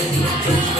Música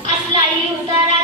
Ayudará